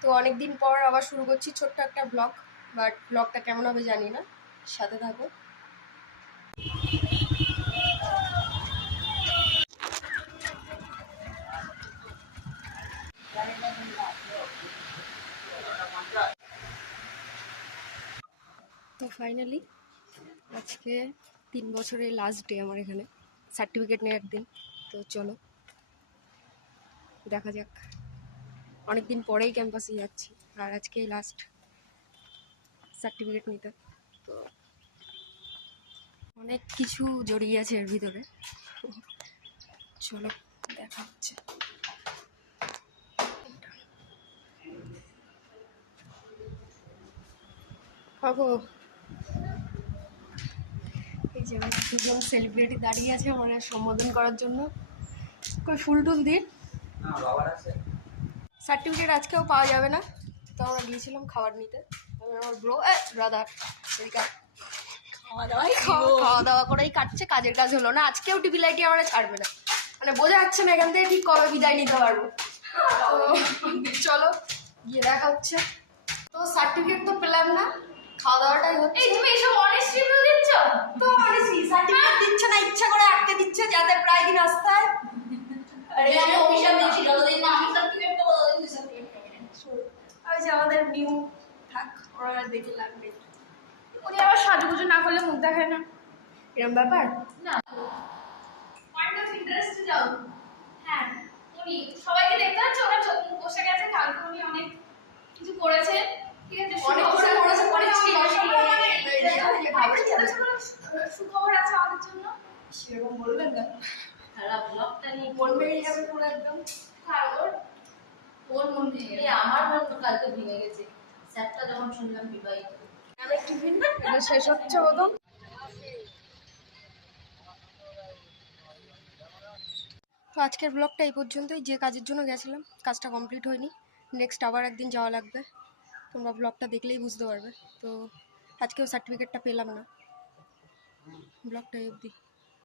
তো অনেক দিন পর আবার শুরু করছি ছোট্ট একটা ব্লগ, বাট ব্লগটা কেমন হবে জানি না, সাথে থাকো। তো ফাইনালি আজকে 3 বছরের লাস্ট ডে আমার এখানে, সার্টিফিকেট নেওয়ার দিন। তো চলো দেখা যাক, অনেকদিন পরেই ক্যাম্পাসে যাচ্ছি আর আজকেই লাস্ট সার্টিফিকেট নিতে। তো অনেক কিছু জড়িয়ে আছে এর ভিতরে, চলো দেখা হচ্ছে। খাবো, এই যে দুজন সেলিব্রিটি দাঁড়িয়ে আছে আমার সম্বোধন করার জন্য। কই ফুল টুল দিন, সার্টিফিকেট আজকেও পাওয়া যাবে না, তো আমরা গিয়েছিলাম খাবার নিতে। আমার ব্রো ব্রাদার খাওয়া দাওয়া করেই কাটছে, কাজের কাজ হলো না। আজকেও টিভি লাইটে আমরা ছাড়বে না, মানে বোঝা যাচ্ছে না এখান থেকে ঠিক কবে বিদায় নিতে পারবো। তো চলো গিয়ে দেখা হচ্ছে। তো সার্টিফিকেট তো পেলাম না, খাওয়া দাওয়াটাই হচ্ছে। এই তুমি এসব অনেস্ট রিভিউ দিচ্ছ তো? অনেস্টলি সার্টিফিকেট দিচ্ছে না, ইচ্ছা করে আটকে দিচ্ছে যাতে প্রায় দিন আসতে হয়। আরে আমি অভিশাপ দিচ্ছি, যতদিন না আমি সার্টিফিকেট পাবো ততদিন তুই সার্টিফিকেট পাবি না। ওই যে আমাদের নিউ থাক, ওরা দেখে লাগবে। উনি আবার সাজুগুজু না করলে মুখ দেখায় না, এরকম ব্যাপার না। পয়েন্ট অফ ইন্টারেস্টে যাও। হ্যাঁ, উনি সবাইকে দেখতে হচ্ছে, ওরা বসে গেছে, কালকে উনি অনেক কিছু করেছে, ঠিক আছে, অনেক কিছু করেছে, সুখবর আছে আমাদের জন্য। সেরকম বলবেন না, খারাপ ব্লগটা নিয়ে মন ভেঙে যাবে পুরো একদম। ওর মন ভেঙে গেছে, আমার মন তো কালকে ভেঙে গেছে স্যারটা যখন শুনলাম বিবাহিত। আমি টিফিন না এটা শেষ হচ্ছে বোধ। তো আজকের ব্লগটা এই পর্যন্তই। যে কাজের জন্য গেছিলাম কাজটা কমপ্লিট হয়নি, নেক্সট আবার একদিন যাওয়া লাগবে, তোমরা ব্লগটা দেখলেই বুঝতে পারবে। তো আজকেও সার্টিফিকেটটা পেলাম না, ব্লগটা অবধি।